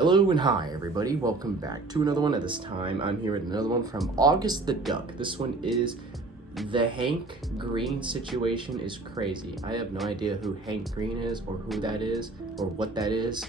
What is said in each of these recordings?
Hello and hi everybody, welcome back to another one. At this time, I'm here with another one from August the Duck. This one is the Hank Green situation is crazy. I have no idea who Hank Green is or who that is or what that is,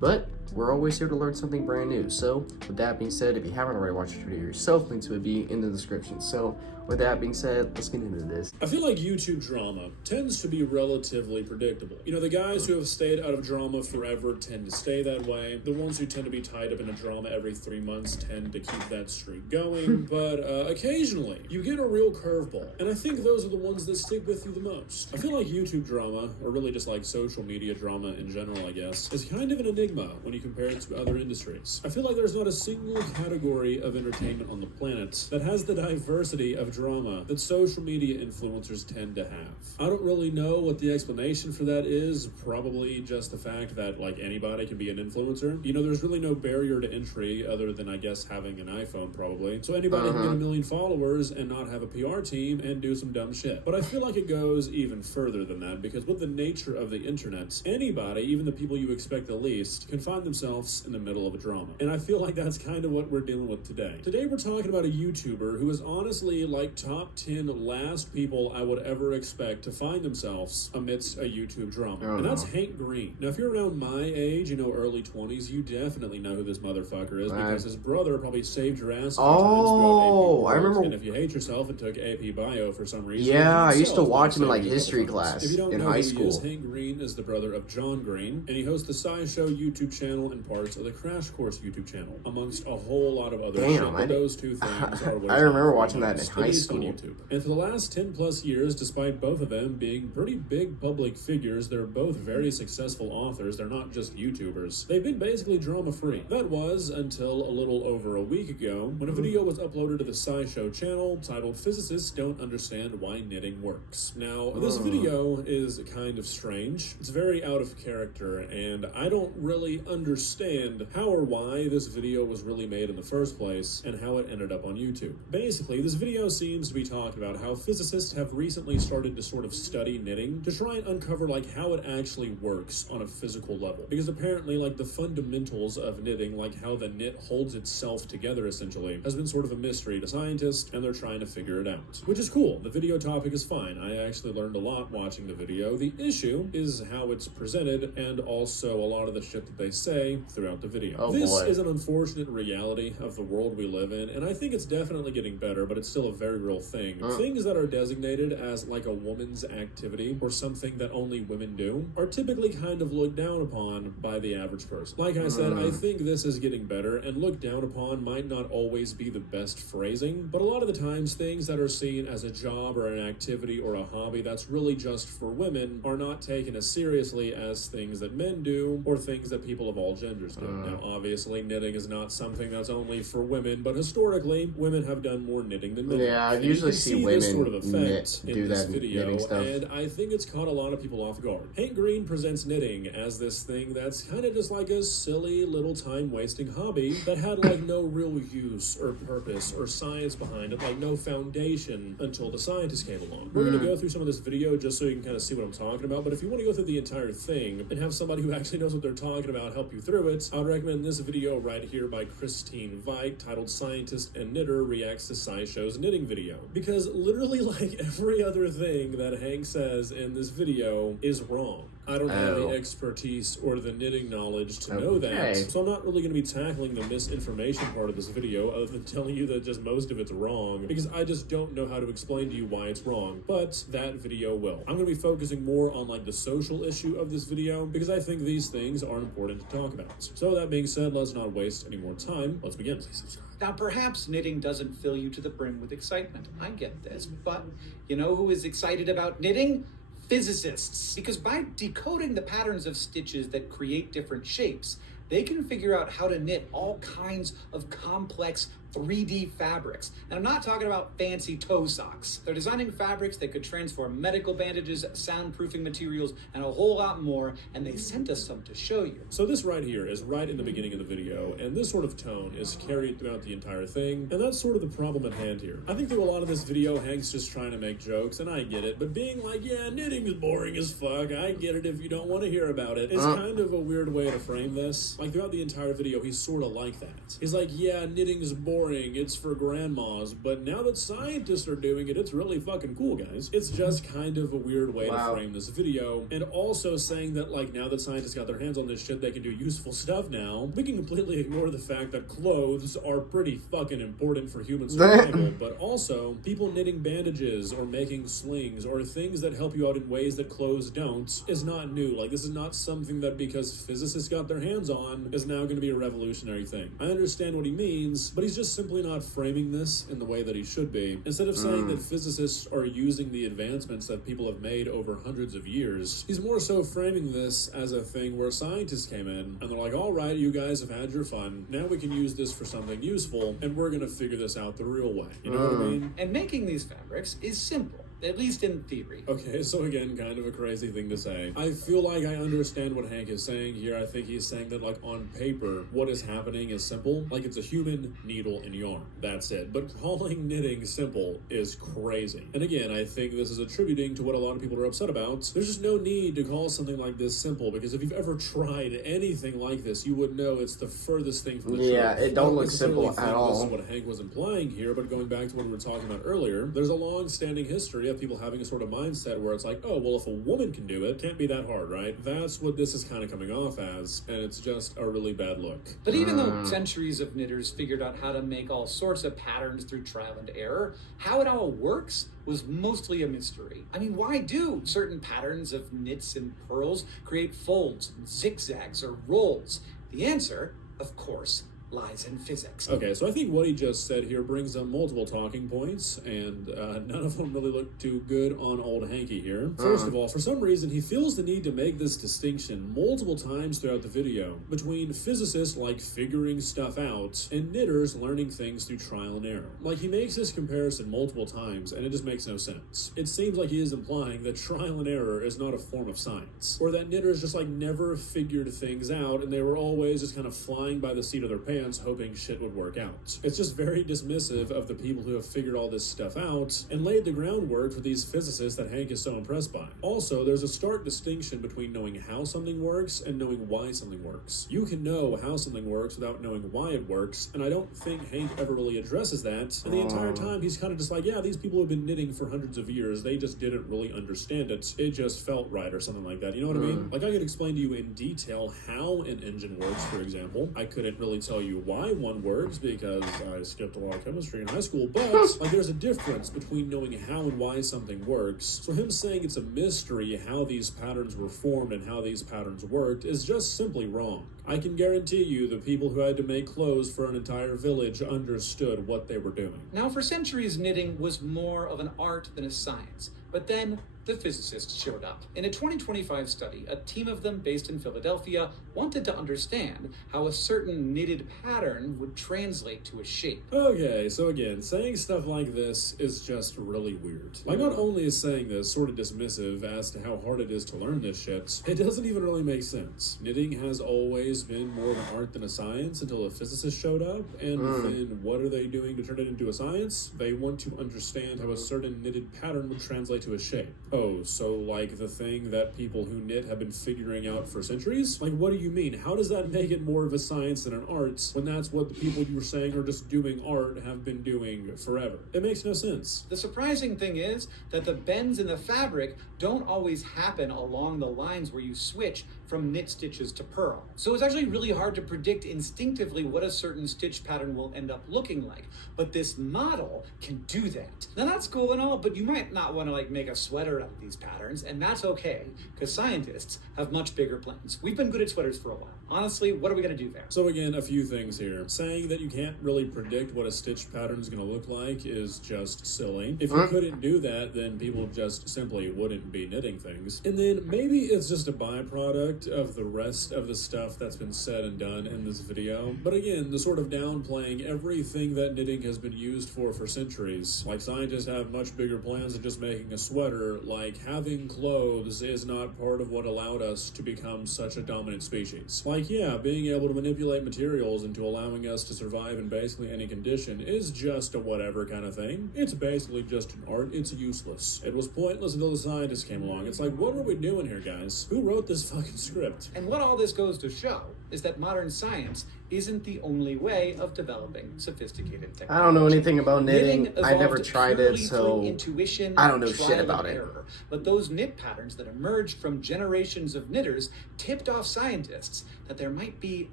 but we're always here to learn something brand new. So with that being said, if you haven't already watched the video yourself, links will be in the description. So with that being said, let's get into this. I feel like YouTube drama tends to be relatively predictable. You know, the guys who have stayed out of drama forever tend to stay that way. The ones who tend to be tied up in a drama every 3 months tend to keep that streak going. But occasionally, you get a real curveball. And I think those are the ones that stick with you the most. I feel like YouTube drama, or really just like social media drama in general, I guess, is kind of an enigma when you compare it to other industries. I feel like there's not a single category of entertainment on the planet that has the diversity of drama that social media influencers tend to have. I don't really know what the explanation for that is. Probably just the fact that like anybody can be an influencer. You know, there's really no barrier to entry other than I guess having an iPhone probably. So anybody can get 1 million followers and not have a PR team and do some dumb shit. But I feel like it goes even further than that because with the nature of the internet, anybody, even the people you expect the least, can find themselves in the middle of a drama. And I feel like that's kind of what we're dealing with today. Today we're talking about a YouTuber who is honestly like top 10 last people I would ever expect to find themselves amidst a YouTube drama. And that's Hank Green. Now, if you're around my age, you know, early 20s, you definitely know who this motherfucker is because his brother probably saved your ass. Oh, I remember. And if you hate yourself and took AP Bio for some reason. Yeah, I used to watch him in like history class if you don't in know high who he is, school. Hank Green is the brother of John Green, and he hosts the SciShow YouTube channel and parts of the Crash Course YouTube channel, amongst a whole lot of other shit. But those two things are what I remember watching that in high on school. YouTube. And for the last 10 plus years, despite both of them being pretty big public figures, they're both very successful authors. They're not just YouTubers. They've been basically drama free. That was until a little over a week ago when a video was uploaded to the SciShow channel titled Physicists Don't Understand Why Knitting Works. Now, this video is kind of strange. It's very out of character, and I don't really understand how or why this video was really made in the first place and how it ended up on YouTube. Basically, this video seems to be talking about how physicists have recently started to sort of study knitting to try and uncover like how it actually works on a physical level. Because apparently like the fundamentals of knitting, like how the knit holds itself together essentially, has been sort of a mystery to scientists and they're trying to figure it out. Which is cool. The video topic is fine. I actually learned a lot watching the video. The issue is how it's presented and also a lot of the shit that they say throughout the video. This is an unfortunate reality of the world we live in, and I think it's definitely getting better, but it's still a very real thing. Things that are designated as like a woman's activity or something that only women do are typically kind of looked down upon by the average person. Like I said, I think this is getting better, and looked down upon might not always be the best phrasing, but a lot of the times things that are seen as a job or an activity or a hobby that's really just for women are not taken as seriously as things that men do or things that people of all genders do. Now, obviously, knitting is not something that's only for women, but historically, women have done more knitting than men. Yeah, I usually see women sort of effect do that knitting stuff. And I think it's caught a lot of people off guard. Hank Green presents knitting as this thing that's kind of just like a silly little time-wasting hobby that had like no real use or purpose or science behind it, like no foundation until the scientists came along. We're going to go through some of this video just so you can kind of see what I'm talking about, but if you want to go through the entire thing and have somebody who actually knows what they're talking about help you through it, I would recommend this video right here by Christine Veit titled Scientist and Knitter Reacts to SciShow's Knitting Video. Because literally like every other thing that Hank says in this video is wrong. I don't have the expertise or the knitting knowledge to know that, so I'm not really going to be tackling the misinformation part of this video other than telling you that just most of it's wrong, because I just don't know how to explain to you why it's wrong, but that video will. I'm going to be focusing more on like the social issue of this video, because I think these things are important to talk about. So that being said, let's not waste any more time. Let's begin. Please subscribe. Now, perhaps knitting doesn't fill you to the brim with excitement. I get this, but you know who is excited about knitting? Physicists. Because by decoding the patterns of stitches that create different shapes, they can figure out how to knit all kinds of complex 3D fabrics. And I'm not talking about fancy toe socks. They're designing fabrics that could transform medical bandages, soundproofing materials, and a whole lot more, and they sent us some to show you. So this right here is right in the beginning of the video, and this sort of tone is carried throughout the entire thing, and that's sort of the problem at hand here. I think through a lot of this video, Hank's just trying to make jokes, and I get it, but being like, yeah, knitting is boring as fuck, I get it if you don't want to hear about it, is kind of a weird way to frame this. Like, throughout the entire video, he's sort of like that. He's like, yeah, knitting is boring, it's for grandmas, but now that scientists are doing it, it's really fucking cool, guys. It's just kind of a weird way to frame this video, and also saying that, like, now that scientists got their hands on this shit, they can do useful stuff now. We can completely ignore the fact that clothes are pretty fucking important for human survival, but also, people knitting bandages or making slings or things that help you out in ways that clothes don't is not new. Like, this is not something that because physicists got their hands on is now going to be a revolutionary thing. I understand what he means, but he's just simply not framing this in the way that he should be. Instead of saying that physicists are using the advancements that people have made over hundreds of years, he's more so framing this as a thing where scientists came in and they're like, all right, you guys have had your fun. Now we can use this for something useful, and we're going to figure this out the real way. You know what I mean? And making these fabrics is simple. At least in theory. Okay, so again, kind of a crazy thing to say. I feel like I understand what Hank is saying here. I think he's saying that, like, on paper, what is happening is simple. Like, it's a human needle and yarn. That's it. But calling knitting simple is crazy. And again, I think this is attributing to what a lot of people are upset about. There's just no need to call something like this simple, because if you've ever tried anything like this, you would know it's the furthest thing from the truth. Yeah, it don't look simple at all. This is what Hank was implying here, but going back to what we were talking about earlier, there's a long-standing history of people having a sort of mindset where it's like, oh, well, if a woman can do it, can't be that hard, right? That's what this is kind of coming off as, and it's just a really bad look. But even though centuries of knitters figured out how to make all sorts of patterns through trial and error, how it all works was mostly a mystery. I mean, why do certain patterns of knits and purls create folds, zigzags, or rolls? The answer, of course, lies in physics. Okay, so I think what he just said here brings up multiple talking points, and none of them really look too good on old Hanky here. First of all, for some reason, he feels the need to make this distinction multiple times throughout the video between physicists, like, figuring stuff out, and knitters learning things through trial and error. Like, he makes this comparison multiple times, and it just makes no sense. It seems like he is implying that trial and error is not a form of science, or that knitters just, like, never figured things out, and they were always just kind of flying by the seat of their pants, hoping shit would work out. It's just very dismissive of the people who have figured all this stuff out and laid the groundwork for these physicists that Hank is so impressed by. Also, there's a stark distinction between knowing how something works and knowing why something works. You can know how something works without knowing why it works, and I don't think Hank ever really addresses that. And the entire time, he's kind of just like, yeah, these people have been knitting for hundreds of years, they just didn't really understand it. It just felt right, or something like that. You know what I mean? Like, I could explain to you in detail how an engine works, for example. I couldn't really tell you why one works because I skipped a lot of chemistry in high school, but like, there's a difference between knowing how and why something works. So him saying it's a mystery how these patterns were formed and how these patterns worked is just simply wrong. I can guarantee you the people who had to make clothes for an entire village understood what they were doing. Now, for centuries, knitting was more of an art than a science. But then the physicists showed up. In a 2025 study, a team of them based in Philadelphia wanted to understand how a certain knitted pattern would translate to a shape. Okay, so again, saying stuff like this is just really weird. Like, not only is saying this sort of dismissive as to how hard it is to learn this shit, it doesn't even really make sense. Knitting has always been more of an art than a science until a physicist showed up, and then what are they doing to turn it into a science? They want to understand how a certain knitted pattern would translate to a shape. Oh, so like the thing that people who knit have been figuring out for centuries? Like, what do you mean? How does that make it more of a science than an art when that's what the people you were saying are just doing art have been doing forever? It makes no sense. The surprising thing is that the bends in the fabric don't always happen along the lines where you switch from knit stitches to purl. So it's actually really hard to predict instinctively what a certain stitch pattern will end up looking like. But this model can do that. Now, that's cool and all, but you might not want to, like, make a sweater out of these patterns, and that's okay, because scientists have much bigger plans. We've been good at sweaters for a while. Honestly, what are we going to do there? So again, a few things here. Saying that you can't really predict what a stitch pattern is going to look like is just silly. If you couldn't do that, then people just simply wouldn't be knitting things. And then maybe it's just a byproduct of the rest of the stuff that's been said and done in this video. But again, the sort of downplaying everything that knitting has been used for centuries. Like, scientists have much bigger plans than just making a sweater. Like, having clothes is not part of what allowed us to become such a dominant species. Like, yeah, being able to manipulate materials into allowing us to survive in basically any condition is just a whatever kind of thing. It's basically just an art. It's useless. It was pointless until the scientists came along. It's like, what are we doing here, guys? Who wrote this fucking script? And what all this goes to show is that modern science isn't the only way of developing sophisticated technology. I don't know anything about knitting. I never evolved tried it, purely so through intuition, I don't know trial shit and about it. error. But those knit patterns that emerged from generations of knitters tipped off scientists that there might be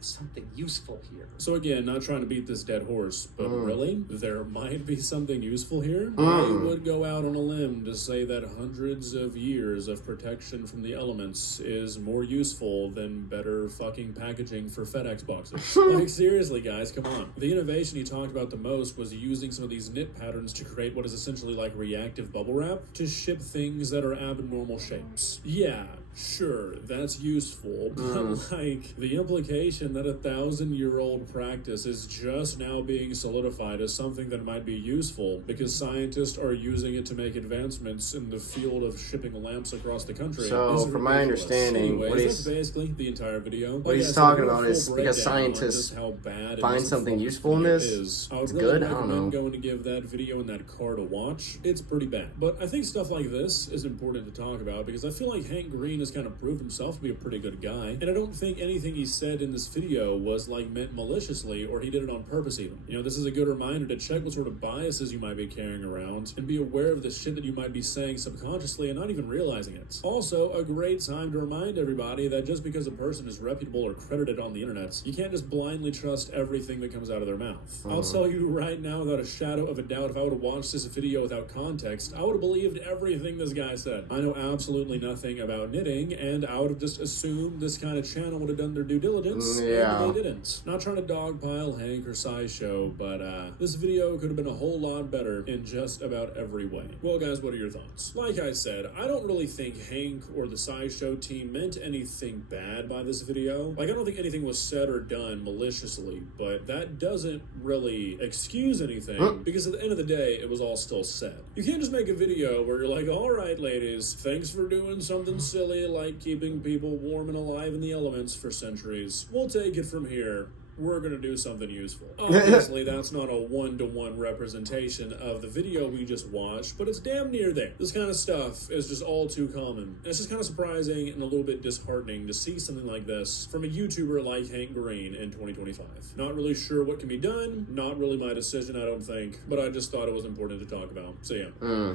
something useful here. So again, not trying to beat this dead horse, but really, there might be something useful here. I would go out on a limb to say that hundreds of years of protection from the elements is more useful than better fucking packaging for FedEx boxes. Like, seriously, guys, come on. The innovation he talked about the most was using some of these knit patterns to create what is essentially like reactive bubble wrap to ship things that are abnormal shapes. Yeah, sure, that's useful, but like, the implication that 1,000-year-old practice is just now being solidified as something that might be useful because scientists are using it to make advancements in the field of shipping lamps across the country. So, is from my ridiculous. understanding, Anyways, what that's he's- basically the entire video. what he's So talking a about full is because breakdown on scientists just how bad find and something misinformed useful in it this. is. I would It's really good? I don't recommend know. going to give that video and that card a watch. It's pretty bad. But I think stuff like this is important to talk about because I feel like Hank Green has kind of proved himself to be a pretty good guy. And I don't think anything he said in this video was like meant maliciously or he did it on purpose even. You know, this is a good reminder to check what sort of biases you might be carrying around and be aware of the shit that you might be saying subconsciously and not even realizing it. Also, a great time to remind everybody that just because a person is reputable or credited on the internet, you can't just blindly trust everything that comes out of their mouth. I'll tell you right now without a shadow of a doubt, if I would have watched this video without context, I would have believed everything this guy said. I know absolutely nothing about knitting, and I would have just assumed this kind of channel would have done their due diligence, Yeah. and they didn't. Not trying to dogpile Hank or SciShow, but this video could have been a whole lot better in just about every way. Well, guys, what are your thoughts? Like I said, I don't really think Hank or the SciShow team meant anything bad by this video. Like, I don't think anything was said or done maliciously, but that doesn't really excuse anything, because at the end of the day, it was all still said. You can't just make a video where you're like, all right, ladies, thanks for doing something silly like keeping people warm and alive in the elements for centuries. We'll take it from here. We're going to do something useful. Obviously, that's not a one-to-one representation of the video we just watched, but it's damn near there. This kind of stuff is just all too common. And it's just kind of surprising and a little bit disheartening to see something like this from a YouTuber like Hank Green in 2025. Not really sure what can be done. Not really my decision, I don't think, but I just thought it was important to talk about. So yeah.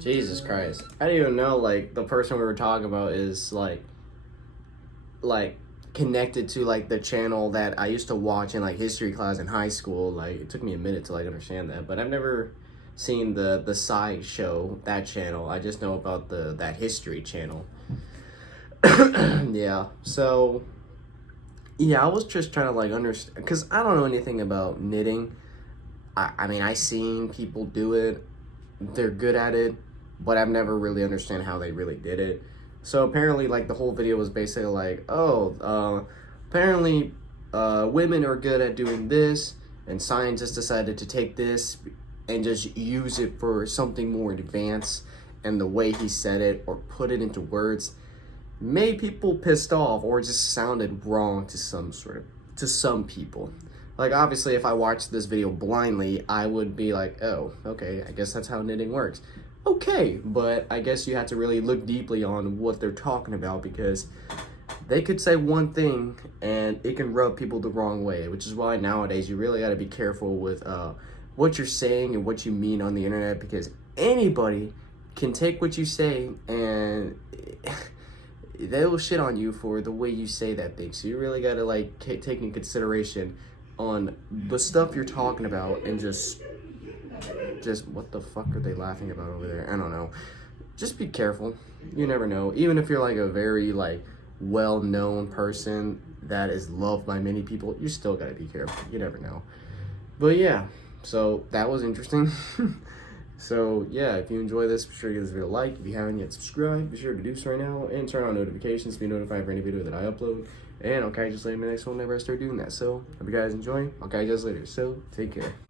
Jesus Christ. I didn't even know, like, the person we were talking about is, like, connected to, like, the channel that I used to watch in, like, history class in high school. Like, it took me a minute to, like, understand that, but I've never seen the SciShow, that channel. I just know about that history channel. Yeah, so, yeah, I was just trying to, like, understand, because I don't know anything about knitting. I mean, I seen people do it. They're good at it, but I've never really understand how they really did it. So apparently, like, the whole video was basically like, apparently women are good at doing this, and scientists decided to take this and just use it for something more advanced, and the way he said it or put it into words made people pissed off or just sounded wrong to some people. Like, obviously, if I watched this video blindly, I would be like, oh, okay, I guess that's how knitting works. Okay, but I guess you have to really look deeply on what they're talking about, because they could say one thing and it can rub people the wrong way, which is why nowadays you really got to be careful with what you're saying and what you mean on the internet, because anybody can take what you say and they will shit on you for the way you say that thing. So you really got to, like, take in consideration on the stuff you're talking about, and just what the fuck are they laughing about over there? I don't know. just be careful. You never know. Even if you're like a very like well-known person that is loved by many people, you still gotta be careful. You never know. But yeah, so that was interesting. So yeah, if you enjoy this, be sure to give this video a like. If you haven't yet subscribed, be sure to do so right now and turn on notifications to be notified for any video that I upload. And I'll catch you later in the next one whenever I start doing that. So hope you guys enjoy. I'll catch you guys later. So take care.